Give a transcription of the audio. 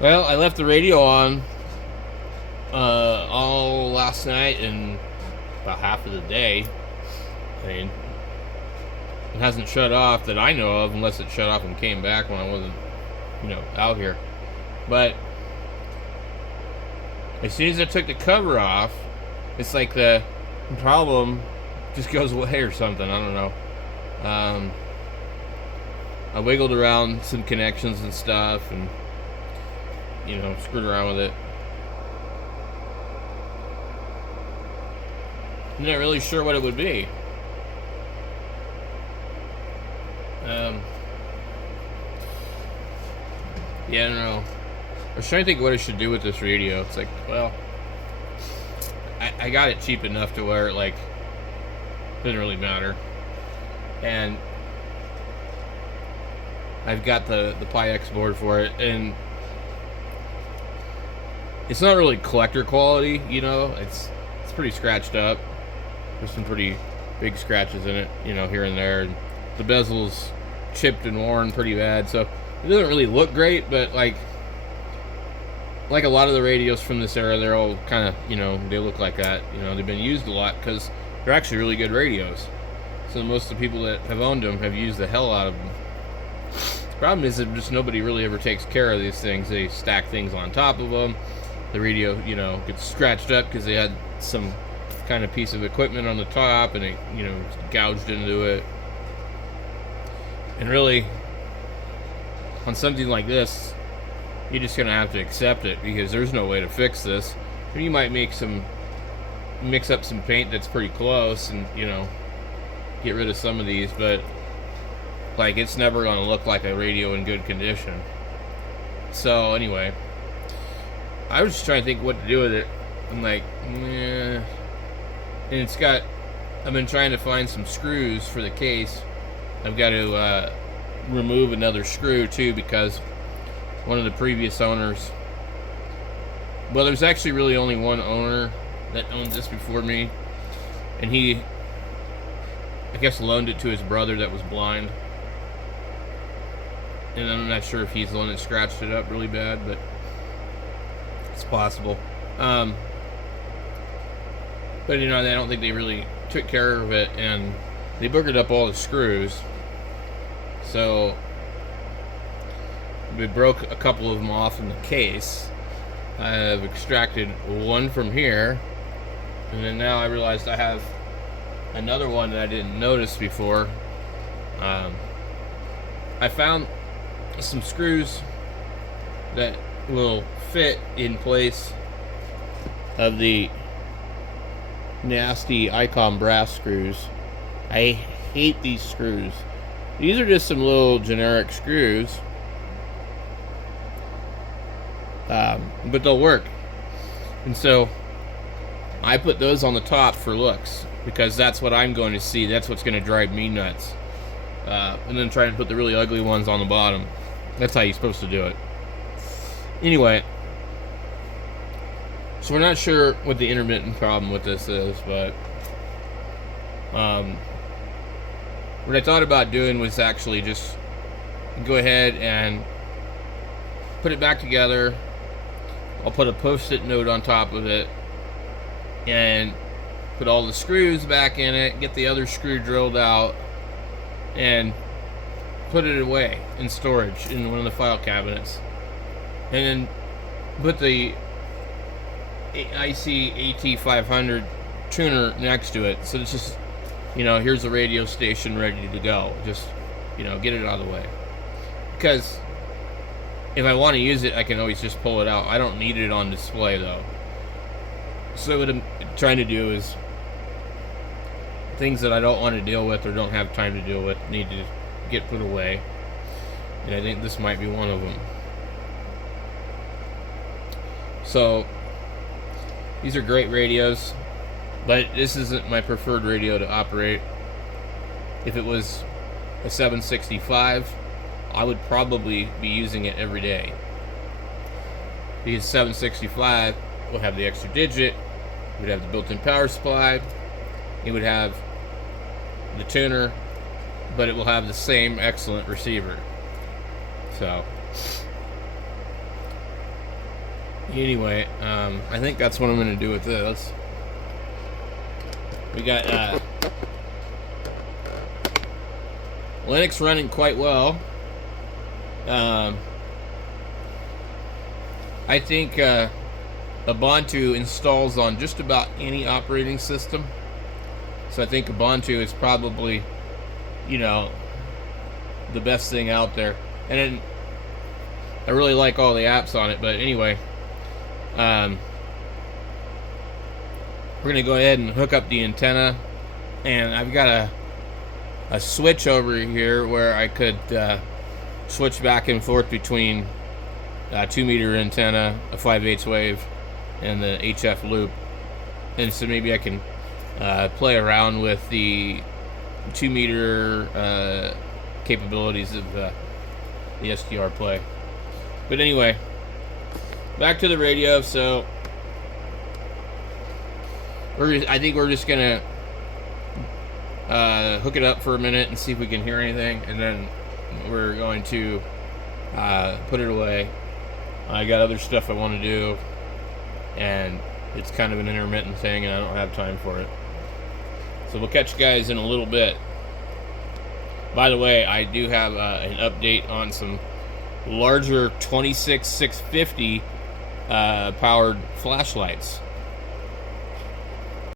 Well, I left the radio on all last night and about half of the day. I mean, it hasn't shut off that I know of, unless it shut off and came back when I wasn't, out here. But as soon as I took the cover off, it's like the problem just goes away or something. I don't know. I wiggled around some connections and stuff, and screwed around with it. I'm not really sure what it would be. Yeah, I don't know. I was trying to think what I should do with this radio. It's like, well, I got it cheap enough to where it doesn't really matter. And I've got the Pi X board for it, and it's not really collector quality, It's pretty scratched up. There's some pretty big scratches in it, here and there, and the bezel's chipped and worn pretty bad, so it doesn't really look great. But like a lot of the radios from this era, they're all kind of, they look like that. They've been used a lot because they're actually really good radios. So most of the people that have owned them have used the hell out of them. The problem is that just nobody really ever takes care of these things. They stack things on top of them. The radio, gets scratched up because they had some kind of piece of equipment on the top, and it, gouged into it. And really, on something like this, you're just gonna have to accept it, because there's no way to fix this. You might mix up some paint that's pretty close, and get rid of some of these, but it's never gonna look like a radio in good condition. So anyway, I was just trying to think what to do with it. I'm like, and I've been trying to find some screws for the case. I've got to remove another screw too, because one of the previous owners, well, there's actually really only one owner that owned this before me, and he, I guess, loaned it to his brother that was blind, and I'm not sure if he's the one that scratched it up really bad, but it's possible. But I don't think they really took care of it, and they boogered up all the screws. So we broke a couple of them off in the case. I've extracted one from here, and then now I realized I have another one that I didn't notice before. I found some screws that will fit in place of the nasty Icom brass screws. I hate these screws. These are just some little generic screws, but they'll work. And so I put those on the top for looks, because that's what I'm going to see. That's what's going to drive me nuts. And then try and put the really ugly ones on the bottom. That's how you're supposed to do it. Anyway, so we're not sure what the intermittent problem with this is, but what I thought about doing was actually just go ahead and put it back together. I'll put a post-it note on top of it and put all the screws back in it, get the other screw drilled out, and put it away in storage in one of the file cabinets, and then put the ic751a tuner next to it. So it's just, here's the radio station ready to go. Just, get it out of the way. Because if I want to use it, I can always just pull it out. I don't need it on display, though. So what I'm trying to do is things that I don't want to deal with or don't have time to deal with need to get put away. And I think this might be one of them. So these are great radios, but this isn't my preferred radio to operate. If it was a 765, I would probably be using it every day. Because 765 will have the extra digit, it would have the built-in power supply, it would have the tuner, but it will have the same excellent receiver. So Anyway, I think that's what I'm going to do with this. We got Linux running quite well. I think Ubuntu installs on just about any operating system. So I think Ubuntu is probably, you know, the best thing out there. And then I really like all the apps on it. But anyway, we're going to go ahead and hook up the antenna. And I've got a switch over here where I could switch back and forth between 2-meter antenna, a 5/8 wave, and the HF loop. And so maybe I can play around with the 2-meter capabilities of the SDR play. But anyway, back to the radio. So I think we're just gonna hook it up for a minute and see if we can hear anything, and then we're going to put it away. I got other stuff I want to do, and it's kind of an intermittent thing, and I don't have time for it. So we'll catch you guys in a little bit. By the way, I do have an update on some larger 26650 powered flashlights.